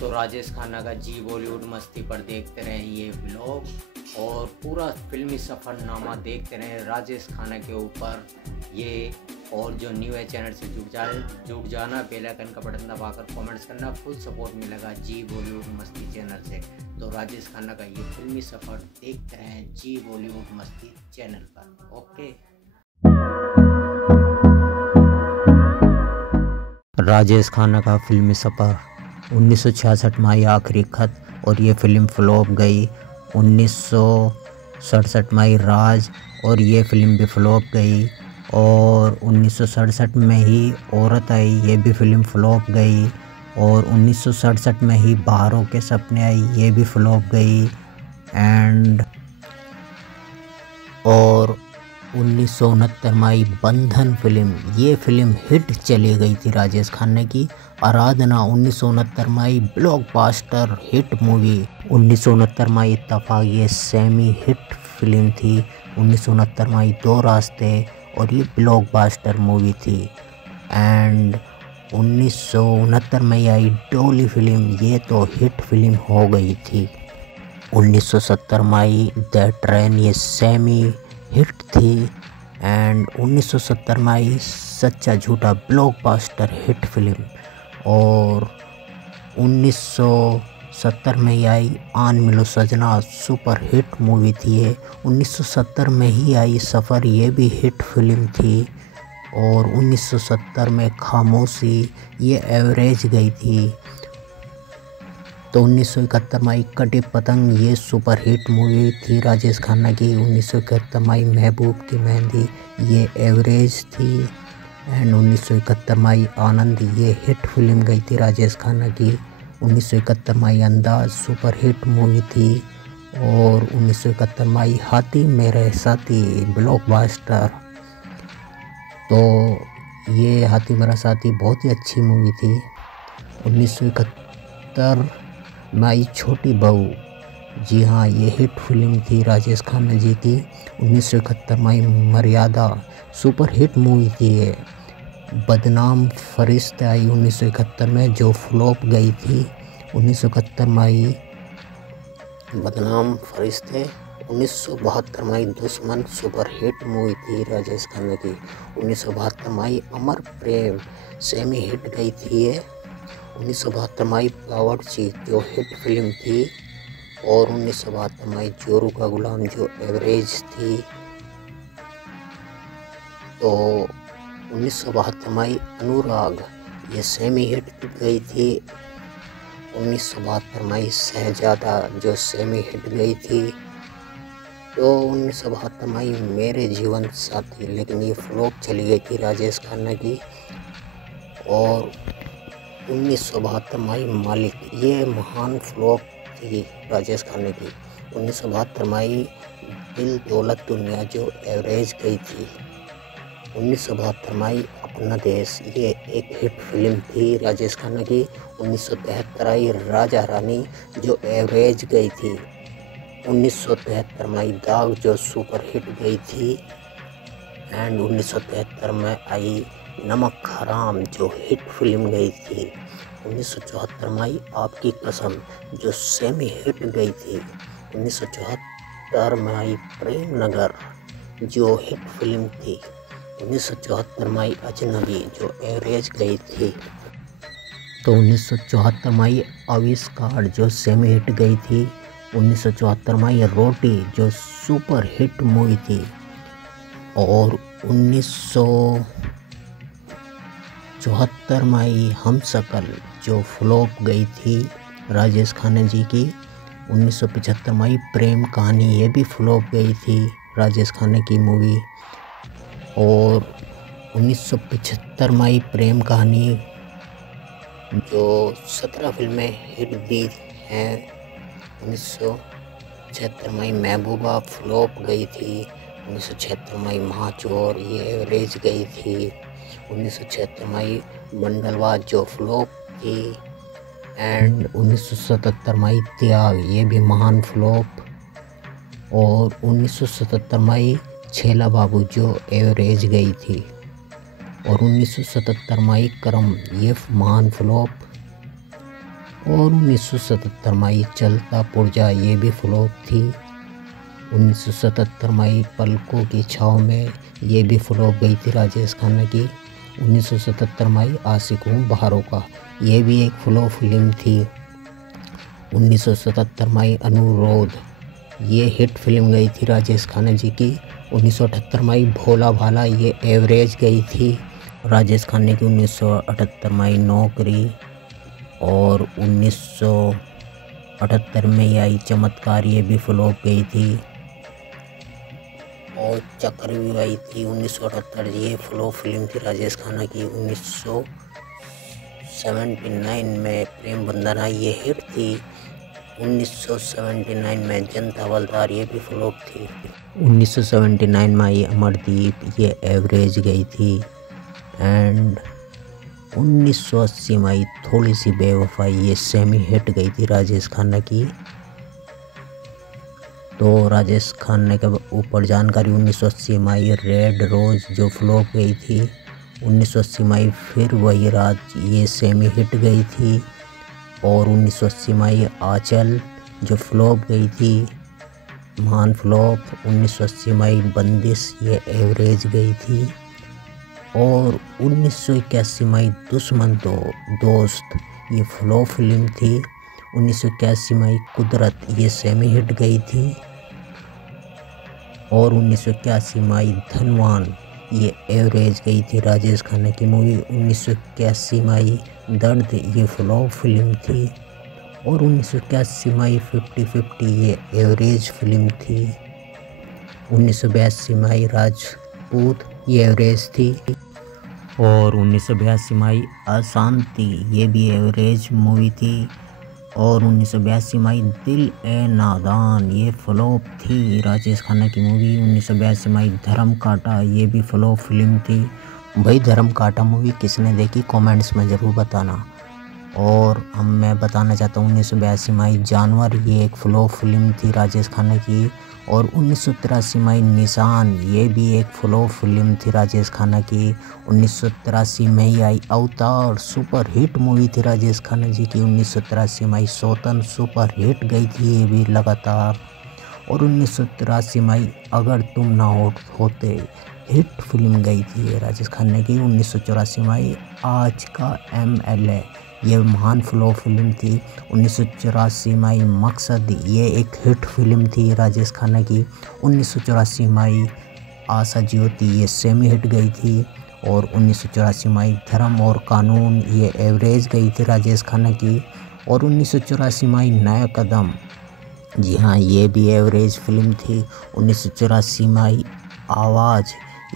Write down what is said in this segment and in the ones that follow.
तो राजेश खन्ना का जी बॉलीवुड मस्ती पर देखते रहें ये व्लॉग और पूरा फिल्मी सफ़रनामा देखते रहें राजेश खन्ना के ऊपर ये। और जो न्यू है चैनल से जुड़ जाना, बेल आइकन का बटन दबाकर कमेंट्स करना, फुल सपोर्ट मिलेगा जी बॉलीवुड मस्ती चैनल से। तो राजेश खन्ना का ये फिल्मी सफ़र देखते रहें जी बॉलीवुड मस्ती चैनल पर। ओके। राजेश खन्ना का फिल्मी सफ़र 1966 में आई आखिरी खत और ये फिल्म फ्लॉप गई। 1967 में आई राज और ये फिल्म भी फ्लॉप गई। और 1967 में ही औरत आई, ये भी फिल्म फ्लॉप गई। और 1967 में ही बहारों के सपने आई, ये भी फ्लॉप गई। एंड और 1969 में आई बंधन फिल्म, ये फिल्म हिट चली गई थी राजेश खन्ना की। आराधना 1969 में आई ब्लॉकबस्टर हिट मूवी। 1969 में आई इत्तेफाक, ये सेमी हिट फिल्म थी। 1969 में आई दो रास्ते और ये ब्लॉकबस्टर मूवी थी। एंड 1969 में आई डोली फिल्म, ये तो हिट फिल्म हो गई थी। 1970 में आई द ट्रेन, ये सेमी हिट थी। एंड 1970 में आई सच्चा झूठा ब्लॉकबस्टर हिट फिल्म। और 1970 में ही आई आन मिलो सजना, सुपर हिट मूवी थी ये। 1970 में ही आई सफ़र, ये भी हिट फिल्म थी। और 1970 में खामोशी, ये एवरेज गई थी। तो 1971 में आई कटी पतंग, ये सुपर हिट मूवी थी राजेश खन्ना की। 1971 में आई महबूब की मेहंदी, ये एवरेज थी। एंड 1971 में आई आनंद, ये हिट फिल्म गई थी राजेश खन्ना की। 1971 में आई अंदाज, सुपर हिट मूवी थी। और 1971 में आई हाथी मेरे साथी, ब्लॉकबस्टर। तो ये हाथी मेरा साथी बहुत ही अच्छी मूवी थी। 1971 में आई छोटी बहू, जी हाँ ये हिट फिल्म थी राजेश खन्ना जी की। 1971 में आई मर्यादा, सुपर हिट मूवी थी ये। बदनाम फरिश्ते आई 1971 में, जो फ्लॉप गई थी। 1971 में आई बदनाम फरिश्ते। 1972 में आई दुश्मन, सुपर हिट मूवी थी राजेश खन्ना की। 1972 में आई अमर प्रेम, सेमी हिट गई थी ये। 1972 में आई बावर्ची, जो हिट फिल्म थी। और 1972 में आई जोरू का गुलाम, जो एवरेज थी। तो 1972 में आई अनुराग, ये सेमी हिट गई थी। 1972 में आई शहजादा, जो सेमी हिट गई थी। तो 1972 में आई मेरे जीवन साथी, लेकिन ये फ्लॉप चली गई थी राजेश खन्ना की। और 1972 में आई मालिक, ये महान फ्लॉप थी राजेश खन्ना की। 1972 में आई दिल दौलत दुनिया, जो एवरेज गई थी। 1972 में आई अपना देश, ये एक हिट फिल्म थी राजेश खन्ना की। 1973 आई राजा रानी, जो एवरेज गई थी। 1973 में आई दाग, जो सुपर हिट गई थी। एंड 1973 में आई नमक हराम, जो हिट फिल्म गई थी। 1974 में आई आपकी कसम, जो सेमी हिट गई थी। 1974 में आई प्रेम नगर, जो हिट फिल्म थी। 1974 में आई अजनबी, जो एवरेज गई थी। तो 1974 में आई आविष्कार, जो सेमी हिट गई थी। 1974 में आई रोटी, जो सुपर हिट मूवी थी। और 1974 में आई हम शकल, जो फ्लॉप गई थी राजेश खन्ना जी की। 1975 में आई प्रेम कहानी, ये भी फ्लॉप गई थी राजेश खन्ना की मूवी। और 1975 में आई प्रेम कहानी, जो 17 फिल्में हिट दी हैं। 1976 में आई महबूबा, फ्लॉप गई थी। 1976 में आई महाचोर, ये एवरेज गई थी। 1976 में आई मंडलवाद, जो फ्लॉप थी। एंड 1977 में आई त्याग, ये भी महान फ्लॉप। और 1977 में आई छेला बाबू, जो एवरेज गई थी। और 1977 में आई करम, ये महान फ्लॉप। और 1977 में आई चलता पुर्जा, ये भी फ्लॉप थी। 1977 में आई पलकों की छाँव में, ये भी फ्लॉप गई थी राजेश खन्ना की। 1977 में आई आशिक हूँ बहारों का, ये भी एक फ्लॉप फिल्म थी। 1977 में आई अनुरोध, ये हिट फिल्म गई थी राजेश खन्ना जी की। 1978 में आई भोला भाला, ये एवरेज गई थी राजेश खन्ना की। 1978 में आई नौकरी, और 1978 में ही आई चमत्कार, ये भी फ्लॉप गई थी। और चक्र भी आई थी 1978, ये फ्लॉप फिल्म थी राजेश खन्ना की। 1979 में प्रेम बंधन आई, ये हिट थी। 1979 में जनता बलदार, ये भी फ्लॉप थी। 1979 में आई अमरदीप, ये एवरेज गई थी। एंड 1980 में आई थोड़ी सी बेवफाई, ये सेमी हिट गई थी राजेश खन्ना की। तो राजेश खन्ना के ऊपर जानकारी 1980 में आई रेड रोज, जो फ्लॉप गई थी। 1980 में आई फिर वही रात, ये सेमी हिट गई थी। और 1980 में आई आंचल, जो फ्लॉप गई थी, महान फ्लॉप। 1980 में आई बंदिश, ये एवरेज गई थी। और 1981 में आई दुश्मन तो दोस्त, ये फ्लॉप फिल्म थी। 1981 में आई कुदरत, ये सेमी हिट गई थी। और 1981 में आई धनवान, ये एवरेज गई थी राजेश खन्ना की मूवी। 1981 में आई दर्द, ये फ्लॉप फिल्म थी। और 1981 में आई 50-50, ये एवरेज फिल्म थी। 1982 में आई राजपूत, ये एवरेज थी। और 1982 में आई अशांति, ये भी एवरेज मूवी थी। और 1982 में आई दिल ए नादान, ये फ्लॉप थी राजेश खन्ना की मूवी। 1982 में आई धर्म कांटा, ये भी फ्लॉप फिल्म थी। भाई धर्म कांटा मूवी किसने देखी कमेंट्स में ज़रूर बताना। और मैं बताना चाहता हूँ 1982 में आई जानवर, ये एक फ्लॉप फिल्म थी राजेश खन्ना की। और 1983 में आई निशान, ये भी एक फ्लॉप फिल्म थी राजेश खन्ना की। 1983 में ही आई अवतार, सुपर हिट मूवी थी राजेश खन्ना जी की। 1983 में आई सौतन, सुपर हिट गई थी ये भी लगातार। और 1983 में आई अगर तुम ना होते, हिट फिल्म गई थी ये राजेश खन्ना की। 1984 में आई आज का MLA, ये महान फ्लॉप फिल्म थी। 1984 में आई मकसद, ये एक हिट फिल्म थी राजेश खन्ना की। 1984 में आई आशा ज्योति, ये सेमी हिट गई थी। और 1984 में आई धर्म और कानून, ये एवरेज गई थी राजेश खन्ना की। और 1984 में आई नया कदम, जी हाँ ये भी एवरेज फिल्म थी। 1984 में आई आवाज़,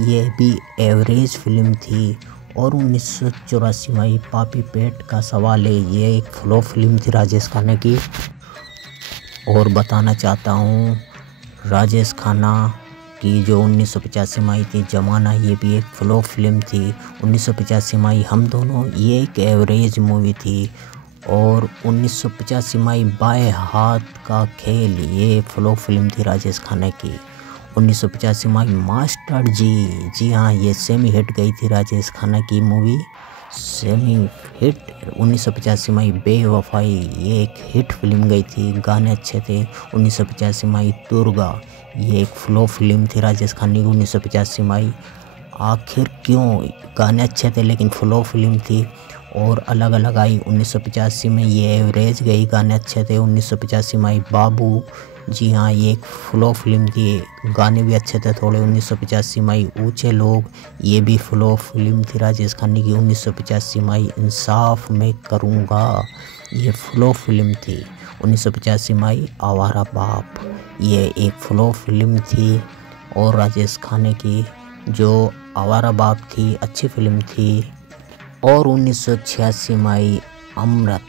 ये भी एवरेज फिल्म थी। और 1984 में आई पापी पेट का सवाल है, ये एक फ्लॉप फिल्म थी राजेश खन्ना की। और बताना चाहता हूँ राजेश खन्ना की जो 1985 में आई थी जमाना, ये भी एक फ्लॉप फिल्म थी। 1985 में आई हम दोनों, ये एक एवरेज मूवी थी। और 1985 में आई बाएं हाथ का खेल, ये फ्लॉप फिल्म थी राजेश खन्ना की। 1985 में आई मास्टर जी हाँ ये सेमी हिट गई थी राजेश खन्ना की मूवी, सेमी हिट। 1985 में आई बेवफाई, ये एक हिट फिल्म गई थी, गाने अच्छे थे। 1985 में आई दुर्गा, ये एक फ्लॉप फिल्म थी राजेश खन्ना की। 1985 में आई आखिर क्यों, गाने अच्छे थे लेकिन फ्लॉप फिल्म थी। और अलग अलग आई 1985 में, ये एवरेज गई, गाने अच्छे थे। 1985 में आई बाबू, जी हाँ ये एक फ्लॉप फिल्म थी, गाने भी अच्छे थे थोड़े। 1985 में आई ऊंचे लोग, ये भी फ्लॉप फिल्म थी राजेश खन्ना की। 1985 में आई इंसाफ मैं करूँगा, ये फ्लॉप फिल्म थी। 1985 में आई आवारा बाप, ये एक फ्लॉप फिल्म थी। और राजेश खन्ना की जो आवारा बाप थी अच्छी फिल्म थी। और 1986 में आई अमृत,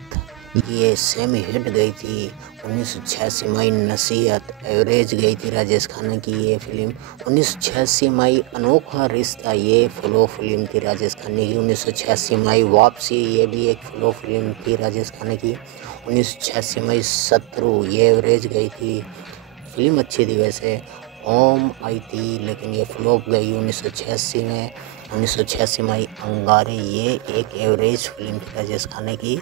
ये सेमी हिट गई थी। 1986 में आई नसीहत, एवरेज गई थी राजेश खन्ना की ये फिल्म। 1986 में आई अनोखा रिश्ता, ये फ्लॉप फिल्म थी राजेश खन्ना की। 1986 में आई वापसी, ये भी एक फ्लॉप फिल्म थी राजेश खन्ना की। 1986 में आई शत्रु, ये एवरेज गई थी, फिल्म अच्छी थी वैसे। ओम आई थी लेकिन ये फ्लॉप गई 1986 में। 1986 में आई अंगारे, ये एक एवरेज फिल्म थी राजेश खन्ना की।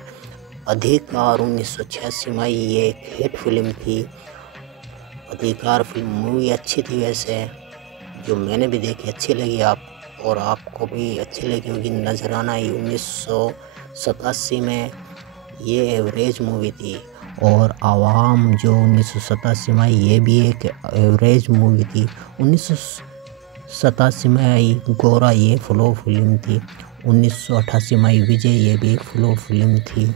अधिकार 1986 में ये एक हिट फिल्म थी। अधिकार फिल्म मूवी अच्छी थी वैसे, जो मैंने भी देखी अच्छी लगी और आपको भी अच्छी लगी होगी। नजराना आई 1987 में, ये एवरेज मूवी थी। और आवाम जो 1987 में आई, ये भी एक एवरेज मूवी थी। 1987 में आई गोरा, ये फ्लो फिल्म थी। 1988 में आई विजय, ये भी एक फ्लो फिल्म थी।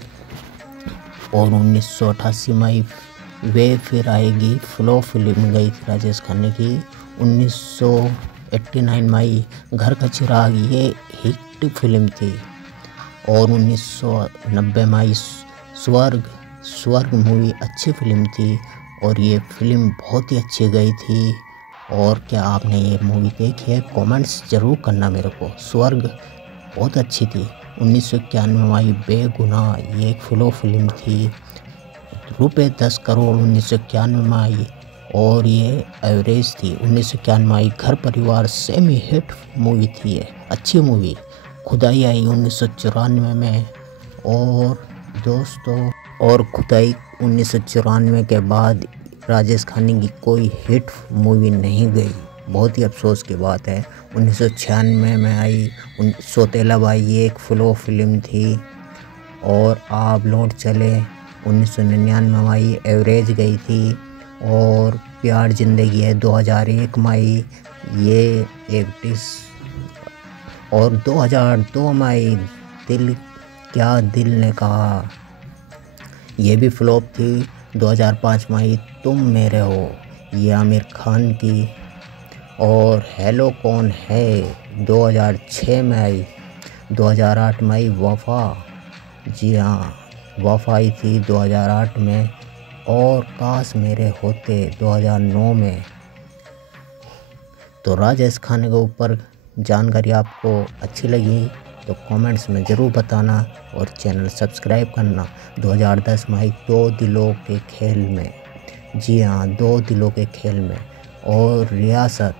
और 1988 में आई वे फिर आएगी, फ्लो फिल्म गई थी राजेश खन्ना की। 1989 में आई घर का चिराग, ये हिट फिल्म थी। और 1990 में आई स्वर्ग मूवी, अच्छी फिल्म थी और ये फिल्म बहुत ही अच्छी गई थी। और क्या आपने ये मूवी देखी है? कमेंट्स ज़रूर करना मेरे को। स्वर्ग बहुत अच्छी थी। 1991 में आई बेगुनाह, ये एक फ्लो फिल्म थी। रुपए 10 करोड़ 1991 में आई और ये एवरेज थी। 1991 में आई घर परिवार, सेमी हिट मूवी थी ये, अच्छी मूवी। खुदाई आई 1994 में। और दोस्तों, और खुदाई 1994 के बाद राजेश खन्ना की कोई हिट मूवी नहीं गई, बहुत ही अफसोस की बात है। 1996 में आई सौतेला बाई, ये एक फ्लो फिल्म थी। और आप लौट चले 1999 में आई, एवरेज गई थी। और प्यार जिंदगी है 2001 में आई, ये एक डिस। और 2002 में आई क्या दिल ने कहा, ये भी फ्लॉप थी। 2005 में आई तुम मेरे हो, ये आमिर खान की। और हेलो कौन है 2006 में आई। 2008 में आई वफा, जी हाँ वफा आई थी 2008 में। और काश मेरे होते 2009 में। तो राजेश खन्ना के ऊपर जानकारी आपको अच्छी लगी तो कमेंट्स में ज़रूर बताना और चैनल सब्सक्राइब करना। 2010 में आई दो दिलों के खेल में, जी हाँ दो दिलों के खेल में। और रियासत